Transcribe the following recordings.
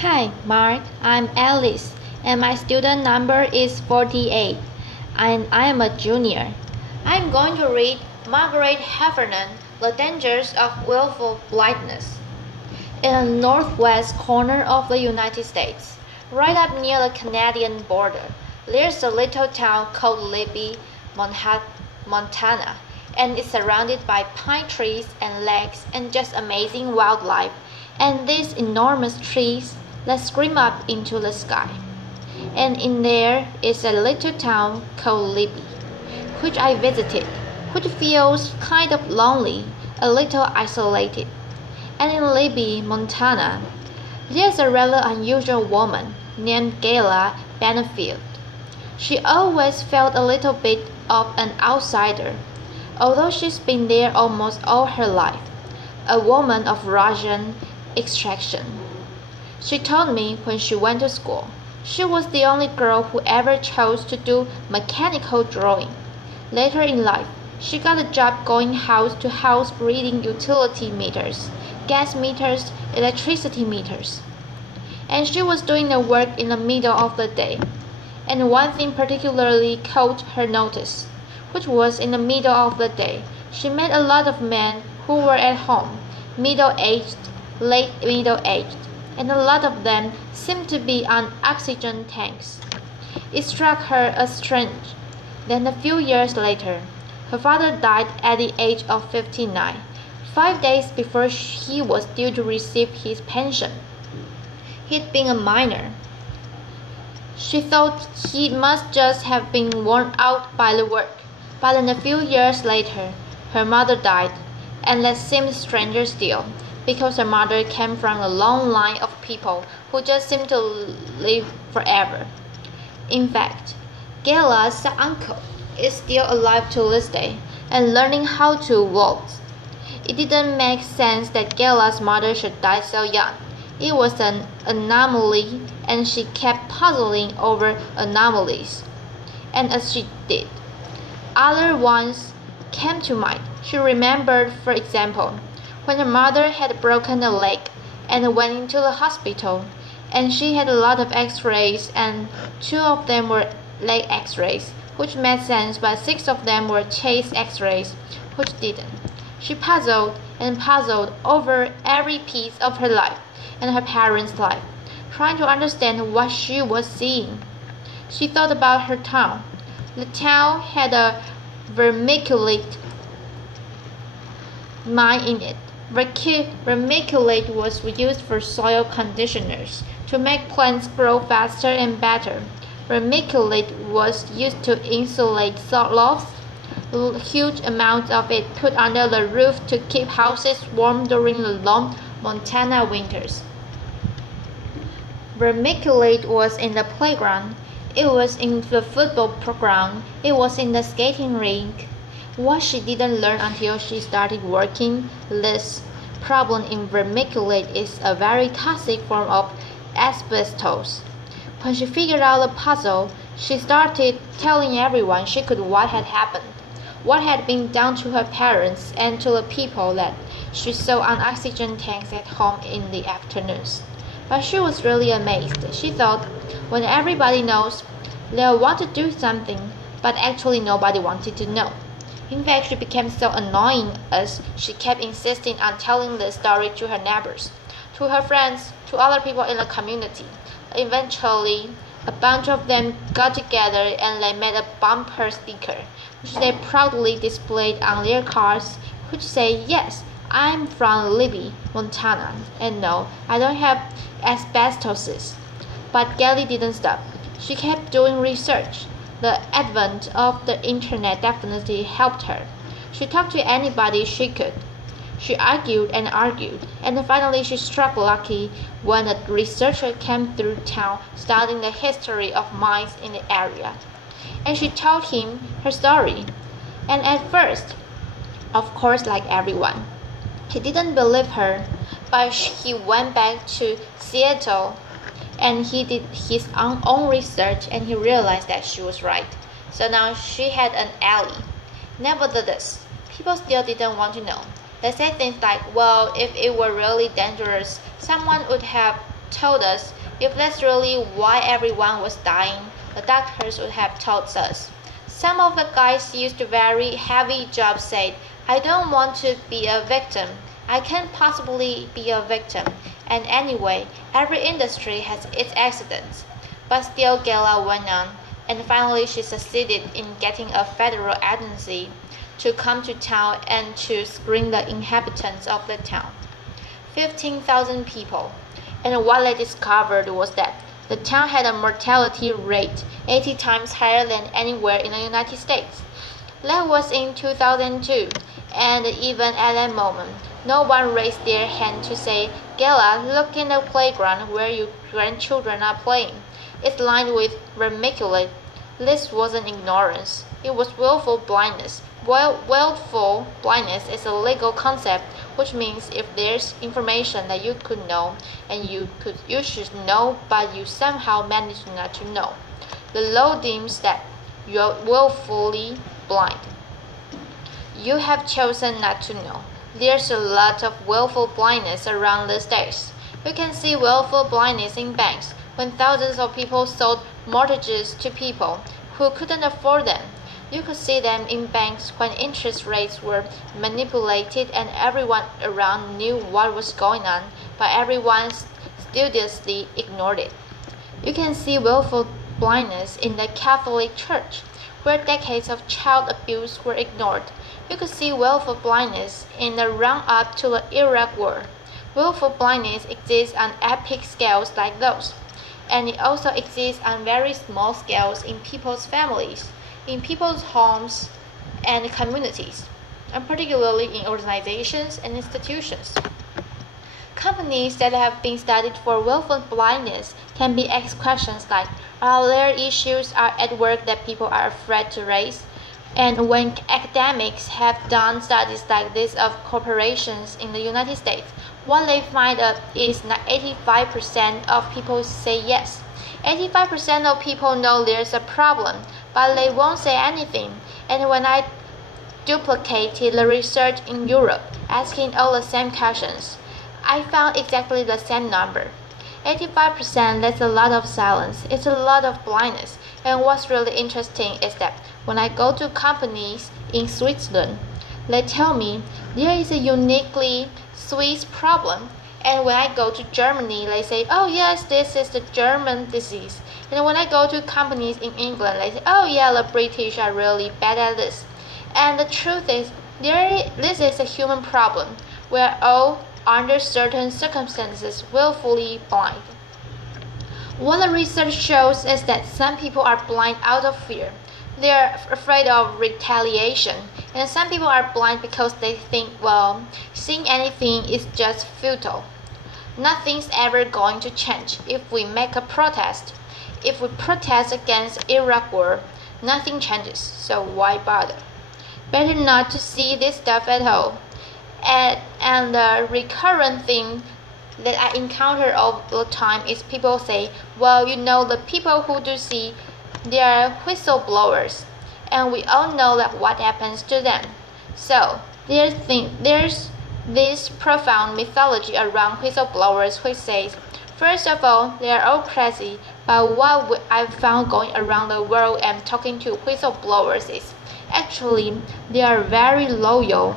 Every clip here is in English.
Hi, Mark. I'm Alice, and my student number is 48, and I am a junior. I'm going to read Margaret Heffernan, The Dangers of Willful Blindness. In the northwest corner of the United States, right up near the Canadian border, there's a little town called Libby, Montana, and it's surrounded by pine trees and lakes and just amazing wildlife and these enormous trees that scream up into the sky. And in there is a little town called Libby, which I visited, which feels kind of lonely, a little isolated. And in Libby, Montana, there's a rather unusual woman named Gayla Benefield. She always felt a little bit of an outsider, although she's been there almost all her life, a woman of Russian extraction. She told me when she went to school, she was the only girl who ever chose to do mechanical drawing. Later in life, she got a job going house to house reading utility meters, gas meters, electricity meters. And she was doing the work in the middle of the day. And one thing particularly caught her notice, which was in the middle of the day, she met a lot of men who were at home, middle-aged, late middle-aged, and a lot of them seemed to be on oxygen tanks. It struck her as strange. Then a few years later, her father died at the age of 59, 5 days before he was due to receive his pension. He'd been a miner. She thought he must just have been worn out by the work, but then a few years later, her mother died, and that seemed stranger still, because her mother came from a long line of people who just seemed to live forever. In fact, Gayla's uncle is still alive to this day and learning how to waltz. It didn't make sense that Gayla's mother should die so young. It was an anomaly, and she kept puzzling over anomalies. And as she did, other ones came to mind. She remembered, for example, when her mother had broken a leg and went into the hospital, and she had a lot of x-rays, and 2 of them were leg x-rays, which made sense, but 6 of them were chest x-rays, which didn't. She puzzled and puzzled over every piece of her life and her parents' life, trying to understand what she was seeing. She thought about her town. The town had a vermiculite mine in it. Vermiculite was used for soil conditioners to make plants grow faster and better. Vermiculite was used to insulate lofts, huge amounts of it put under the roof to keep houses warm during the long Montana winters. Vermiculite was in the playground, it was in the football ground, it was in the skating rink. What she didn't learn until she started working this problem in vermiculite is a very toxic form of asbestos. When she figured out the puzzle, she started telling everyone she could what had happened, what had been done to her parents and to the people that she saw on oxygen tanks at home in the afternoons. But she was really amazed. She thought, when everybody knows, they'll want to do something, but actually nobody wanted to know. In fact, she became so annoying as she kept insisting on telling the story to her neighbors, to her friends, to other people in the community. Eventually, a bunch of them got together and they made a bumper sticker, which they proudly displayed on their cars, which say, "Yes, I'm from Libby, Montana, and no, I don't have asbestosis." But Gally didn't stop. She kept doing research. The advent of the internet definitely helped her. She talked to anybody she could. She argued, and finally she struck lucky when a researcher came through town studying the history of mines in the area. And she told him her story. And at first, of course, like everyone, he didn't believe her, but he went back to Seattle and he did his own research, and he realized that she was right. So now she had an ally. Nevertheless, people still didn't want to know. They said things like, well, if it were really dangerous, someone would have told us. If that's really why everyone was dying, the doctors would have told us. Some of the guys used very heavy jobs said, I don't want to be a victim. I can't possibly be a victim. And anyway, every industry has its accidents. But still Gela went on, and finally she succeeded in getting a federal agency to come to town and to screen the inhabitants of the town. 15,000 people. And what they discovered was that the town had a mortality rate 80 times higher than anywhere in the United States. That was in 2002, and even at that moment, no one raised their hand to say, Gela, look in the playground where your grandchildren are playing. It's lined with vermiculite. This wasn't ignorance. It was willful blindness. Willful blindness is a legal concept, which means if there's information that you could know and you should know, but you somehow manage not to know, the law deems that you're willfully blind. You have chosen not to know. There's a lot of willful blindness around these days. You can see willful blindness in banks when thousands of people sold mortgages to people who couldn't afford them. You could see them in banks when interest rates were manipulated and everyone around knew what was going on, but everyone studiously ignored it. You can see willful blindness in the Catholic Church, where decades of child abuse were ignored. You could see willful blindness in the run-up to the Iraq War. Willful blindness exists on epic scales like those, and it also exists on very small scales in people's families, in people's homes and communities, and particularly in organizations and institutions. Companies that have been studied for willful blindness can be asked questions like, are there issues at work that people are afraid to raise? And when academics have done studies like this of corporations in the United States, what they find is that 85% of people say yes. 85% of people know there's a problem, but they won't say anything. And when I duplicated the research in Europe, asking all the same questions, I found exactly the same number. 85%, that's a lot of silence. It's a lot of blindness. And what's really interesting is that when I go to companies in Switzerland, they tell me there is a uniquely Swiss problem. And when I go to Germany, they say, oh yes, this is the German disease. And when I go to companies in England, they say, oh yeah, the British are really bad at this. And the truth is, this is a human problem. We're all, under certain circumstances, willfully blind. What the research shows is that some people are blind out of fear. They're afraid of retaliation. And some people are blind because they think, well, seeing anything is just futile. Nothing's ever going to change if we make a protest. If we protest against Iraq War, nothing changes, so why bother? Better not to see this stuff at all. And the recurrent thing that I encounter all the time is people say, well, you know, the people who do see, they are whistleblowers, and we all know that what happens to them. So there's this profound mythology around whistleblowers which says, first of all, they are all crazy, but what I've found going around the world and talking to whistleblowers is actually they are very loyal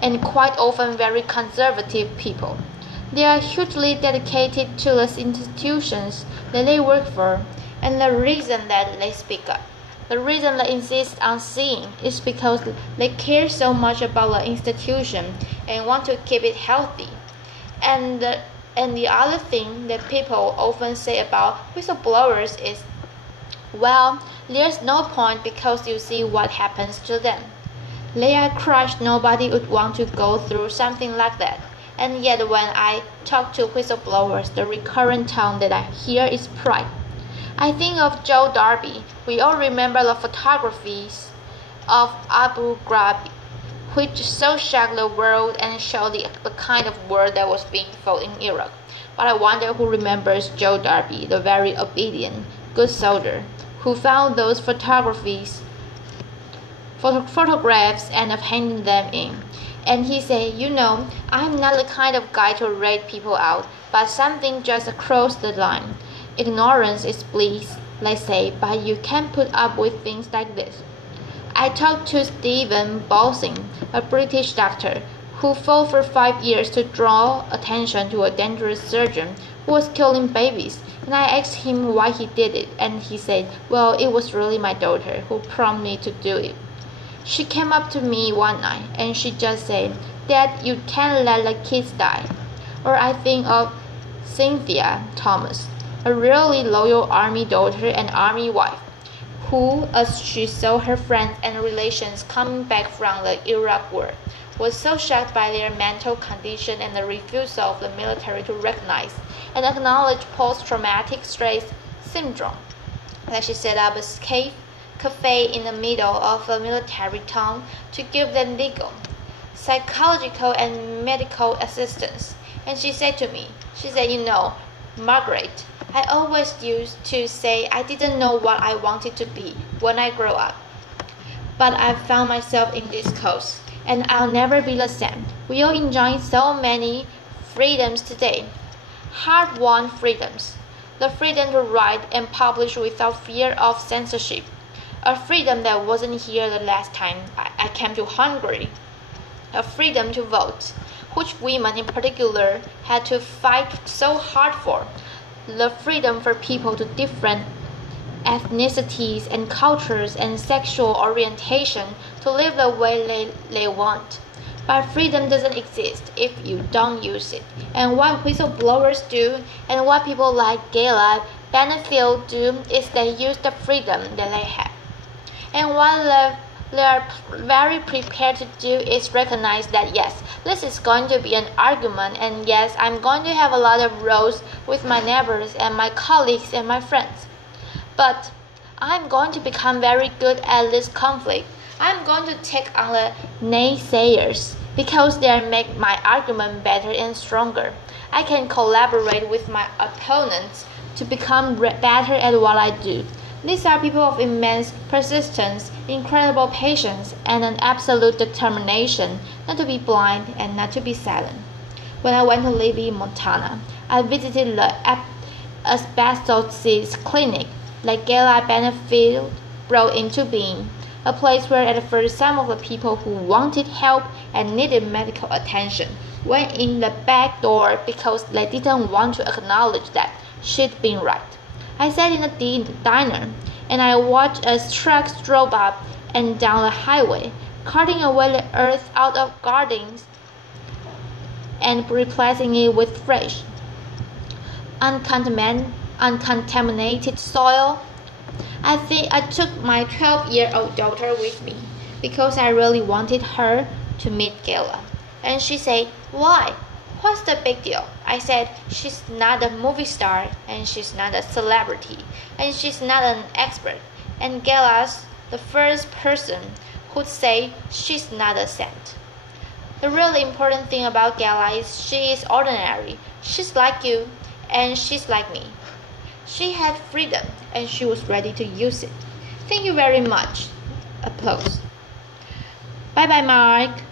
and quite often very conservative people. They are hugely dedicated to the institutions that they work for, and the reason that they speak up, the reason they insist on seeing, is because they care so much about the institution and want to keep it healthy. And the other thing that people often say about whistleblowers is, well, there's no point because you see what happens to them. They are crushed. Nobody would want to go through something like that. And yet when I talk to whistleblowers, the recurrent tone that I hear is pride. I think of Joe Darby. We all remember the photographies of Abu Ghraib, which so shocked the world and showed the kind of war that was being fought in Iraq. But I wonder who remembers Joe Darby, the very obedient, good soldier, who found those photographs and of handing them in. And he said, "You know, I'm not the kind of guy to rate people out, but something just across the line. Ignorance is bliss, they say, but you can't put up with things like this." I talked to Stephen Balsing, a British doctor, who fought for 5 years to draw attention to a dangerous surgeon who was killing babies, and I asked him why he did it, and he said, "Well, it was really my daughter who prompted me to do it. She came up to me one night, and she just said, 'Dad, you can't let the kids die.'" Or I think of Cynthia Thomas, a really loyal Army daughter and Army wife, who, as she saw her friends and relations coming back from the Iraq War, was so shocked by their mental condition and the refusal of the military to recognize and acknowledge post-traumatic stress syndrome that she set up a cafe in the middle of a military town to give them legal, psychological, and medical assistance. And she said to me, "You know, Margaret, I always used to say I didn't know what I wanted to be when I grow up. But I've found myself in this cause, and I'll never be the same. We all enjoy so many freedoms today. Hard-won freedoms. The freedom to write and publish without fear of censorship. A freedom that wasn't here the last time I came to Hungary. A freedom to vote, which women in particular had to fight so hard for. The freedom for people to different ethnicities and cultures and sexual orientation to live the way they want. But freedom doesn't exist if you don't use it. And what whistleblowers do and what people like Gala Benefield do is they use the freedom that they have. And what they are very prepared to do is recognize that yes, this is going to be an argument, and yes, I'm going to have a lot of rows with my neighbors and my colleagues and my friends. But I'm going to become very good at this conflict. I'm going to take on the naysayers because they make my argument better and stronger. I can collaborate with my opponents to become better at what I do. These are people of immense persistence, incredible patience, and an absolute determination not to be blind and not to be silent. When I went to live in Montana, I visited the asbestosis clinic that Gala Benefield brought into being, a place where at first some of the people who wanted help and needed medical attention went in the back door because they didn't want to acknowledge that she'd been right. I sat in a diner, and I watched as trucks drove up and down the highway, carting away the earth out of gardens and replacing it with fresh, uncontaminated soil. I think I took my 12-year-old daughter with me because I really wanted her to meet Gala. And she said, "Why? What's the big deal?" I said, "She's not a movie star, and she's not a celebrity, and she's not an expert. And Gala's the first person who'd say she's not a saint." The really important thing about Gala is she is ordinary. She's like you, and she's like me. She had freedom, and she was ready to use it. Thank you very much. Applause. Bye-bye, Mark.